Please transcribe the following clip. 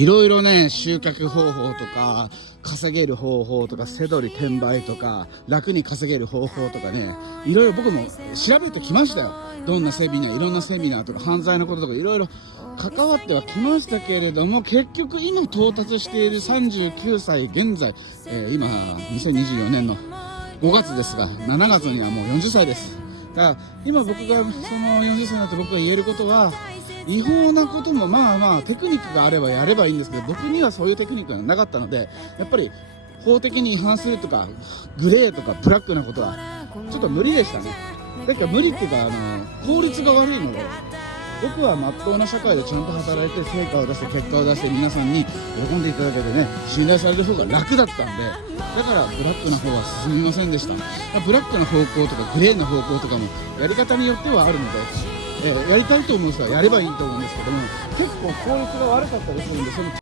いろいろね、収穫方法とか、稼げる方法とか、背取り転売とか、楽に稼げる方法とかね、いろいろ僕も調べてきましたよ。どんなセミナー、いろんなセミナーとか、犯罪のこととか、いろいろ関わってはきましたけれども、結局今到達している39歳現在、今、2024年の5月ですが、7月にはもう40歳です。だから今僕がその40歳になって僕が言えることは、違法なこともまあまあテクニックがあればやればいいんですけど、僕にはそういうテクニックがなかったので、やっぱり法的に違反するとかグレーとかブラックなことはちょっと無理でしたね。だから無理っていうか効率が悪いので、僕は真っ当な社会でちゃんと働いて成果を出して結果を出して皆さんに喜んでいただけてね、信頼される方が楽だったんで、だからブラックな方は進みませんでした。ブラックな方向とかグレーな方向とかもやり方によってはあるので、やりたいと思う人はやればいいと思うんですけども、結構効率が悪かったりするんで、その